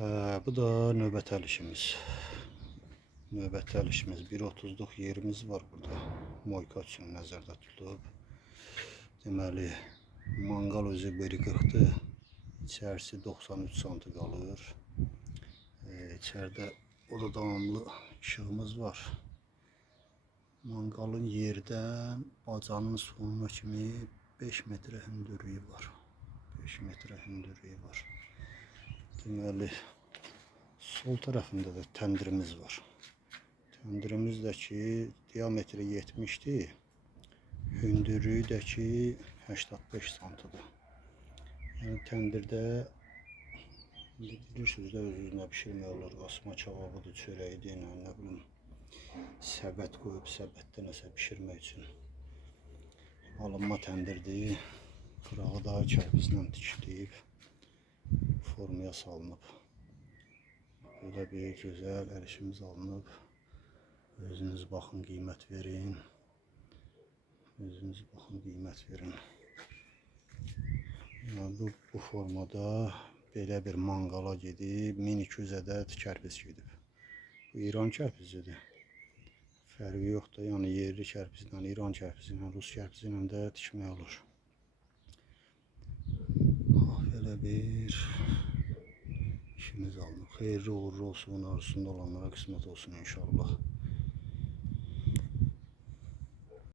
Bu da növbət əlişimiz. Növbət əlişimiz 1.30'luq yerimiz var burada. Moyka üçün nəzərdə tutulub. Deməli, manqal özü biri 40'dır. İçərisi 93 santı qalır. İçəridə o da davamlı işığımız var. Manqalın yerdən bacanın sonuna kimi 5 metre hündürlüyü var. 5 metre hündürlüyü var. Deməli, sol tərəfində də təndirimiz var. Təndirimiz də ki, diametri 70'dir. Hündürlüyü də ki, 85 santıdır. Yəni təndirdə bilirsiniz də öz-özünə pişirmək olur. Asma kebabıdır, çörəyidir, nə bilim, səbət qoyub səbətdə nəsə pişirmək üçün. Alınma təndirdir. Qırağı da kərpizlə tikilib, formaya salınıb. Böyle bir güzel əlişimiz alınıb. Özünüz baxın, qiymət verin. Özünüz baxın, qiymət verin. Yəni, bu formada belə bir manqala gedib 1200 ədəd kərpiz gedib. Bu İran kərpizidir. Fərqi yoxdur. Yəni yerli kərpizlə, İran kərpizlə, Rus kərpizlə də tikmək olur. Belə bir işimiz alınıb. Xeyirli uğurlu olsun, arzusunda olanlara qismət olsun inşallah.